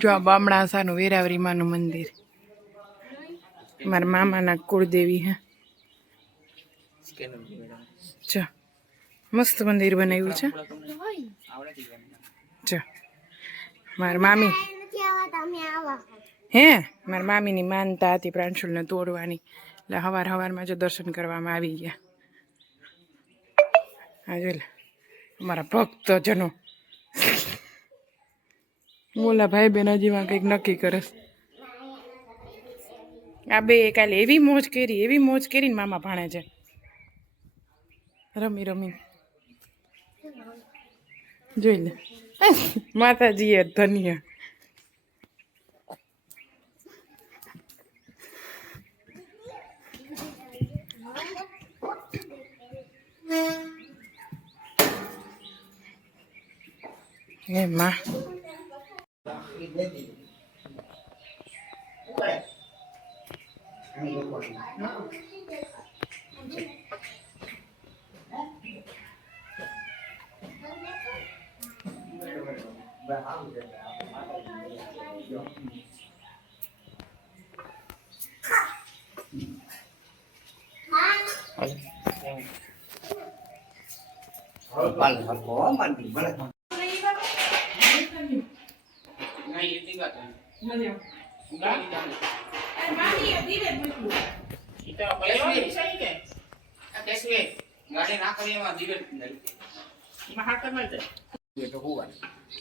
જો આ બામણાસાનું વેરાવરી માનું મંદિર મારા મામાના કુળદેવી હે જો મસ્ત મંદિર બનાવ્યું છે જો મારા મામી હે મારા મામીની માનતા હતી પ્રાંશુલને તોડવાની એટલે હવારમાં જો દર્શન કરવામાં આવી ગયા હા અમારા ભક્તજનો મોલા ભાઈ બેન હજીમાં કંઈક નક્કી કરે આ બે કાલે એવી મોજ કરી ને મામા ભાણે છે રમી જોઈ લે માતાજી ધન્ય હે માં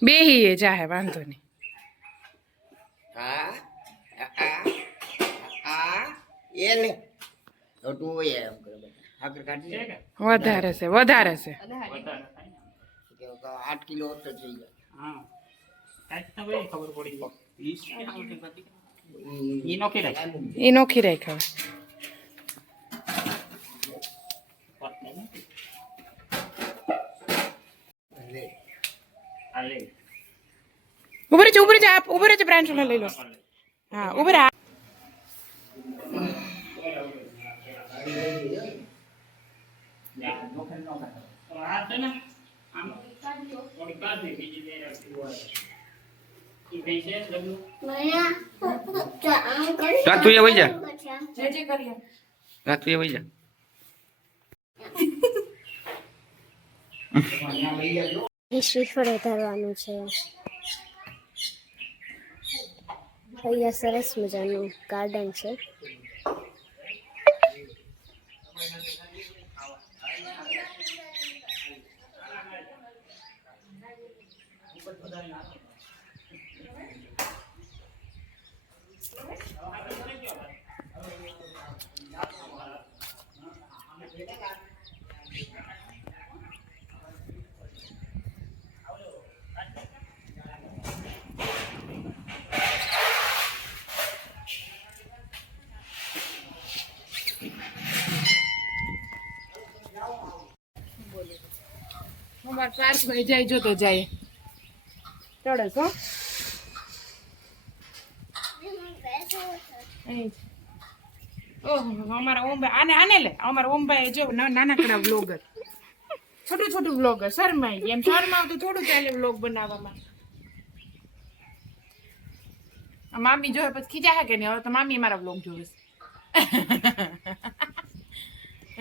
બેહીએ જાહે વાંધો નહીં વધારે છે 8 કિલો તો થઈ જાય ખબર પડી એ નોખી રાખ ઉભર છે બ્રાન્ચ લઈ લો હા ઉભર શ્રીફળ વધારવાનું છે અહીંયા સરસ મજાનું ગાર્ડન છે અમાર પાર્કમાં જાય જોતો જાય ચડે છો ઓહો અમારા ઓમભાઈ આને લે અમારા ઓમભાઈ જો નાનકડા વ્લોગર છોટું વ્લોગર શરમાઈ એમ શરમાવ તો થોડું ચાલે વ્લોગ બનાવવામાં મામી જોવે પછી ખીજા હે કે નહીં હવે તો મામી મારા વ્લોગ જોવે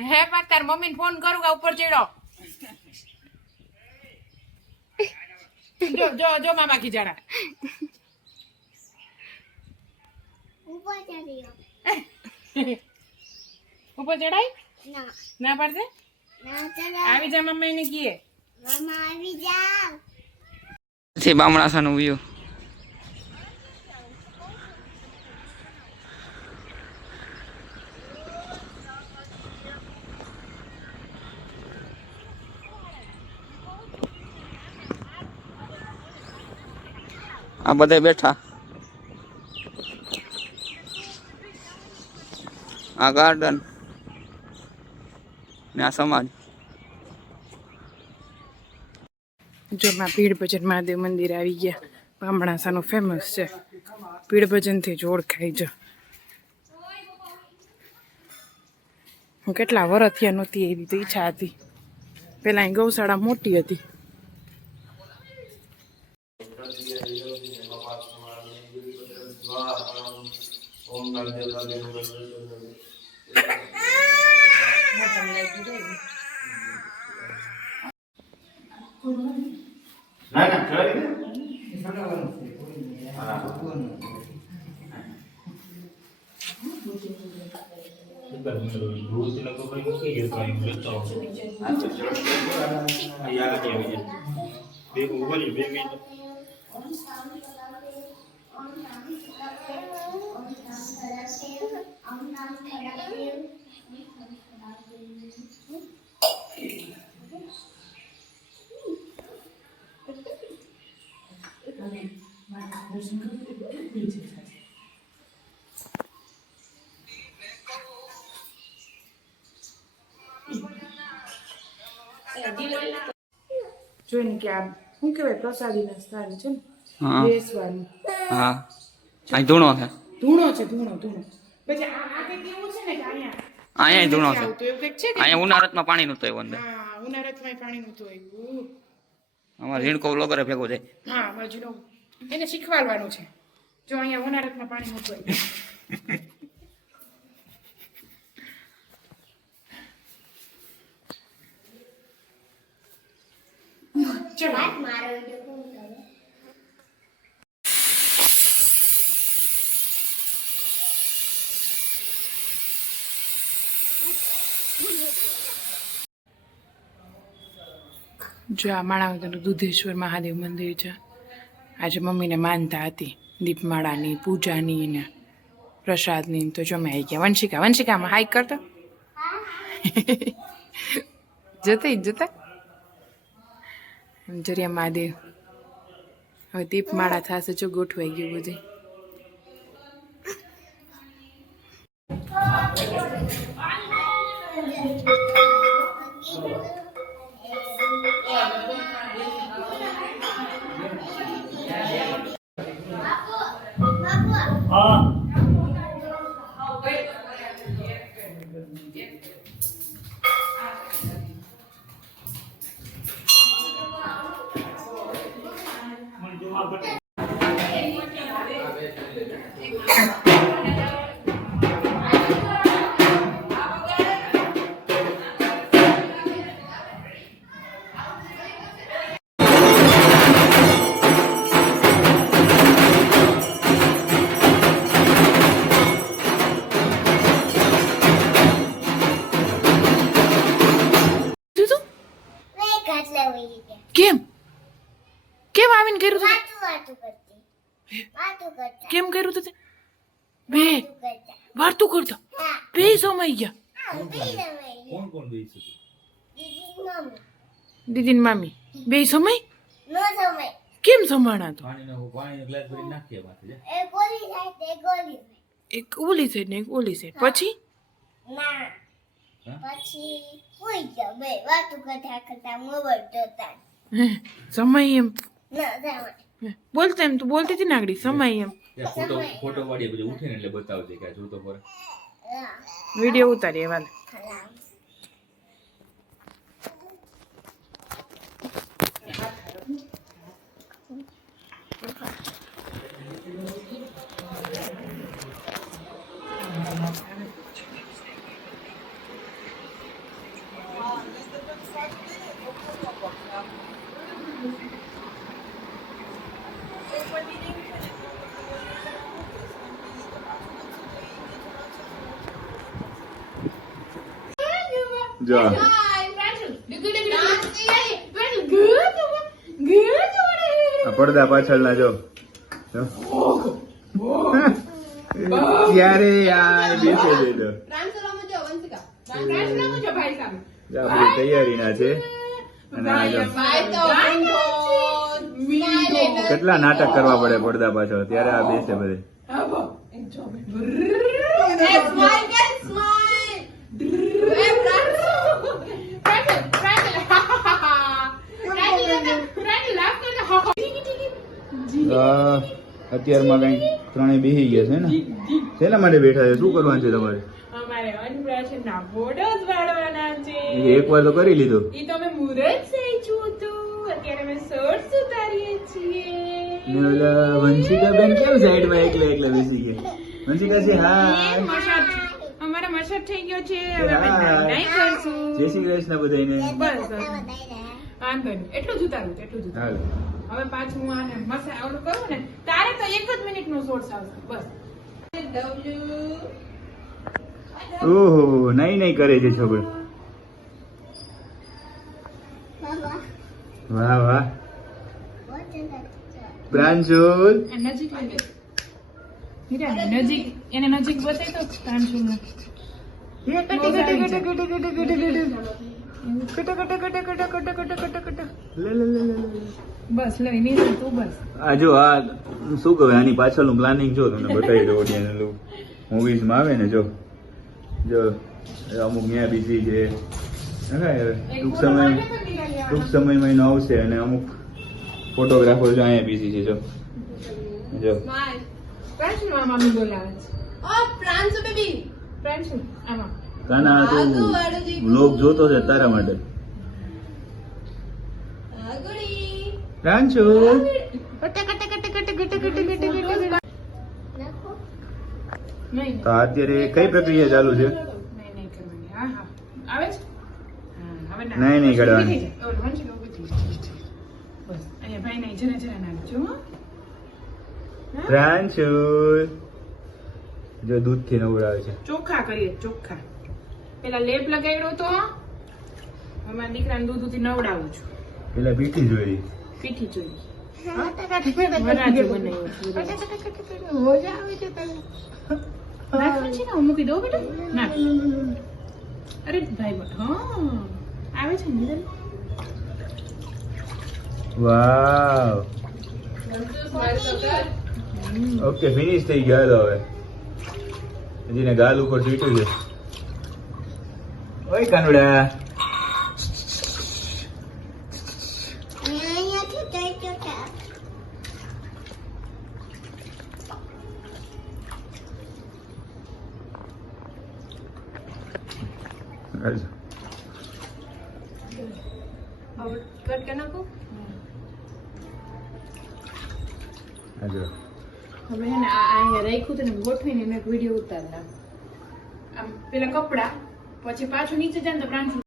હે પાક તાર મમ્મીને ફોન કરું કે ઉપર ચડો જો મામા ખીજાડા ઉપર ચડાઈ ના પાડશે આવી જા મમ્મી ને કીએ બામણાસાનું વ્યૂ આ બધા બેઠા આ ગાર્ડન ને આ સમાજ જો માં પીડ ભજન મહાદેવ મંદિર આવી ગયા બામણાસાનું ફેમસ છે પીડ ભજનથી જ ઓળખાય જો હું કેટલા વર્ષ થયા નહોતી એવી તો ઈચ્છા હતી પેલા અહીં ગૌશાળા મોટી હતી જોઈને કે આમ શું કહેવાય પ્રસાદીના સ્થાન છે ને હા બેસવાનું હા અહીં ધૂણો છે ધૂણો છે ધૂણો પછી આ કંઈક એવું છે ને કે અહીંયા ધૂણો છે આવતું એવું કંઈક છે કે અહીંયા ઉનાળામાં પાણી નતું આવ્યું અંદર હા ઉનાળામાં પાણી નહોતું આવ્યું અમારે રીણકો વ્લોગરે ભેગો છે હા મજનો એને શીખવાડવાનું છે જો અહીંયા ઉનાળામાં પાણી નહોતું આવ્યું ચલો જો આ માણાવદરનું દુધેશ્વર મહાદેવ મંદિર છે આજે મમ્મીને માનતા હતી દીપમાળાની પૂજાની ને પ્રસાદની તો જો મેં આવી ગયા વંશિકામાં હાઈક કરતો જતા જરિયા મહાદેવ હવે દીપમાળા થશે જો ગોઠવાઈ ગયું બધું કેમ કેમ આવીને કર્યું કેમ કર્યું તું બે વાર્તું કરતા બે સમય ગયા દીદી ને મામી બે સમય કેમ સમાણા તો એક ઓલી સાઈડ ને એક ઓલી સાઈડ પછી સમય એમ બોલતા એમ તું બોલતી હતી નાગડી સમય એમ ફોટો વાળી બધું ઉઠે ને એટલે બતાવજે કે આ જોતો પર વિડીયો ઉતારીએ વાલ જા આ પડદા પાછળના જો ક્યારે આ બેસે છે તો આપણી તૈયારી ના છે અને આ જો કેટલા નાટક કરવા પડે પડદા પાછળ ત્યારે આ બેસે બધે અત્યારમાં કઈ ત્રણેય બેસી ગયા છે ને શેના માટે બેઠા છે શું કરવાનું છે તમારે અમારે અન્નપ્રાશનના ફોટોસ પાડવાના છે એક વાર તો કરી લીધું ઈ તો અમે મુહૂર્ત સહીચું હતું અત્યારે અમે શોર્ટ્સ ઉતારીએ છીએ ને ઓલા વંશિકા બેન કેમ સાઈડમાં એકલા એકલા બેસી ગયા વંશિકા છે હા. અમારો મસાજ થઈ ગયો છે એ હવે અમે હા. નાઈ કરશું જય શ્રી કૃષ્ણ બધાને. બસ બસ વાંધો નહીં એટલું જ ઉતારું એટલું જ ઉતારું. હાલો. હવે પાછું હું આને મસાજ ઓલું કરું ને તારે તો 1 જ મિનિટનો શોર્ટ્સ આવશે બસ ઓહો નહીં નહીં કરે છે છોકરો. વાહ વાહ. પ્રાંશુલ નજીક લઈ લે મીરા નજીક એને નજીક બતાવી તો કાનસુને લે લે લે લે લે. બસ લઈ મીરા તું બસ આ જો આ શું કહે આની પાછળનું પ્લાનિંગ જો તમને બતાવી દો ઓડિયન્સ મૂવીઝમાં આવે ને જો જો અમુક ન્યા બીજી છે ટૂંક સમયમાં એનો આવશે અને અમુક ફોટોગ્રાફર જો અહીંયા બીજી છે જો જો પ્રાંશુ આમાં મમ્મી બોલાવે છે ઓ પ્રાંશુ બેબી પ્રાંશુ આમાં કાના તું વ્લોગ જોતો છે તારા માટે પ્રાંશુ નહીં તો અત્યારે કઈ પ્રક્રિયા ચાલુ છે નહીં કરવાની હા હા આવે છે હા હવે ના નહીં, નહીં કરવાની. ઊભી થઈ જા. ઓલું વંશી ઊભી થઈ જા. બસ અહીંયા ભાઈ નહીં જરા જરા નાખજો હો. હા? પ્રાંશુલ જો દૂધથી નવડાવે છે ચોખ્ખા કરીએ ચોખ્ખા પેલા લેપ લગાવ્યો તો અમારા દીકરાને દૂધથી નવડાવું છું પેલા પીઠી જોઈ પીઠી જોઈ વરાજો બનાવ્યો છે. નાખવાનું છે ને હું મૂકી દઉં બેટા ના અરે ભાઈ હા આવે છે ને વાવ ઓકે ફિનિશ થઈ ગયા હાલો હવે હજી ને ગાલ ઉપર ચૂટ્યું છે ઓય કાનુડા હાલો. કટ કે નાખો હાલો. હવે હે ને આ અહીંયા રાખ્યું હતું ને ગોઠવીને મેં વિડીયો ઉતારતા આમ પેલા કપડા પછી પાછું નીચે જાય ને તો પ્રાંશુ